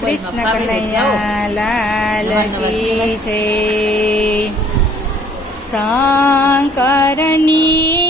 કૃષ્ણ કનૈયા લાલ શંકરની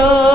¡Oh!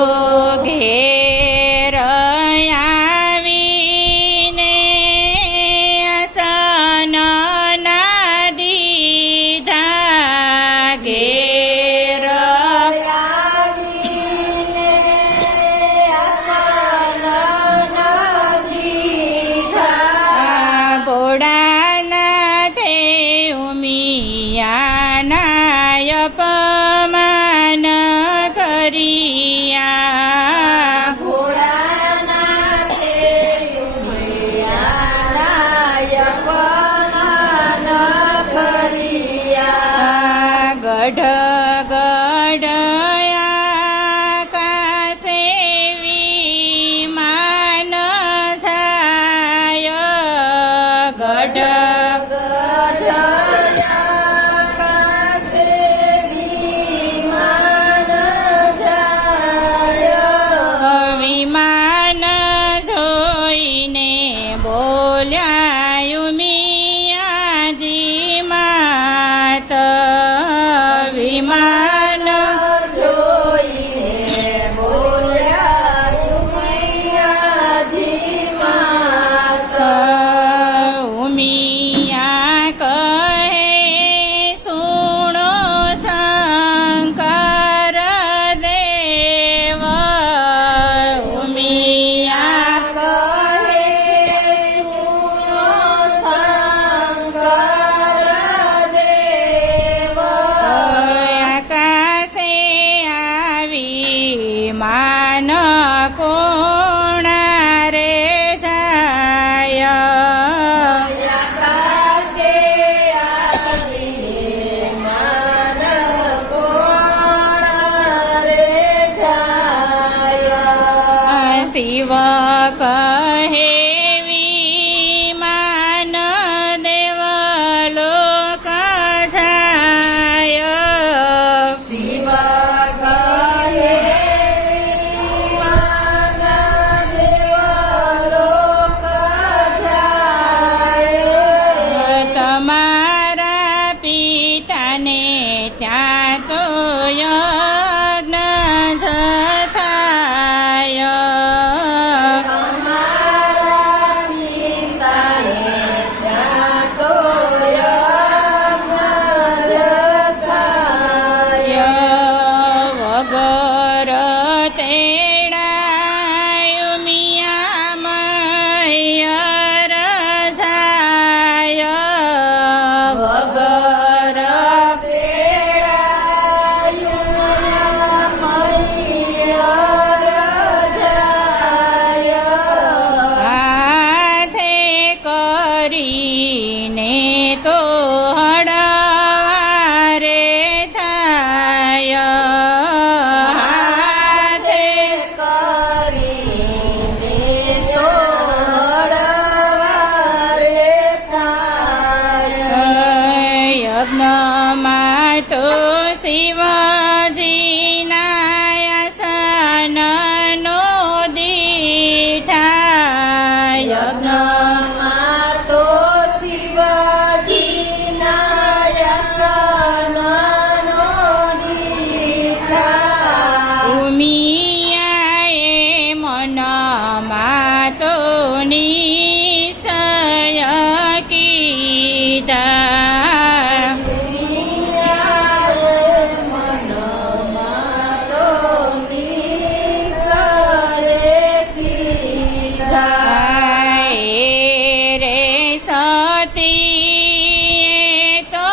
पति तो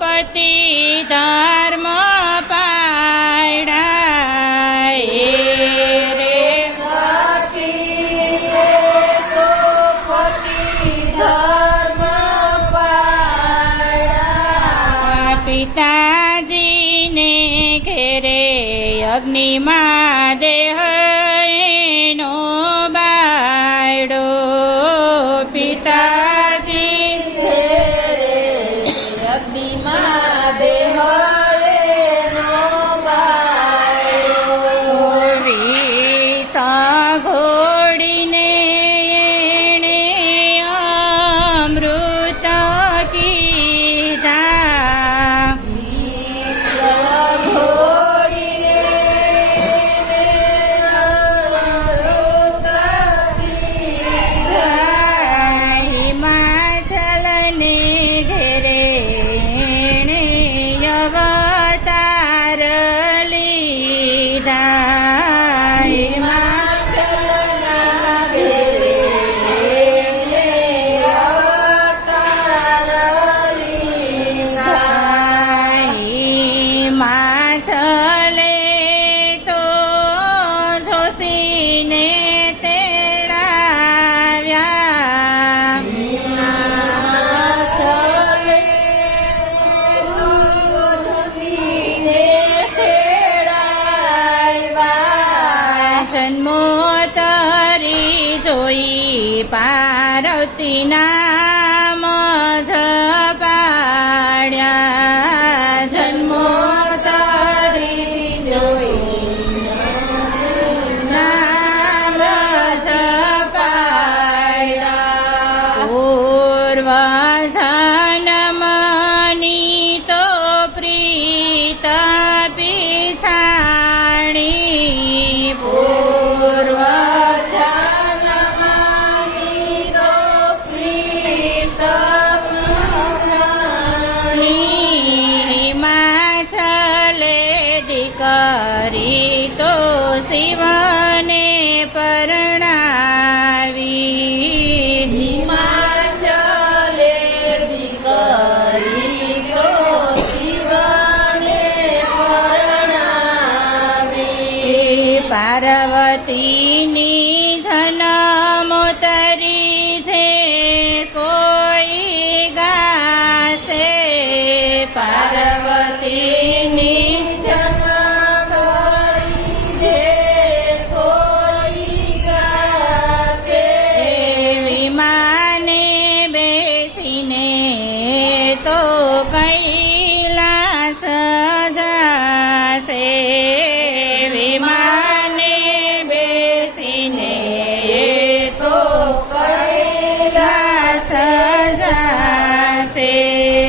पति धर्म तो पिताजी ने घेरे अग्निमा देह તારી જોઈ પાર્વતીના तो कण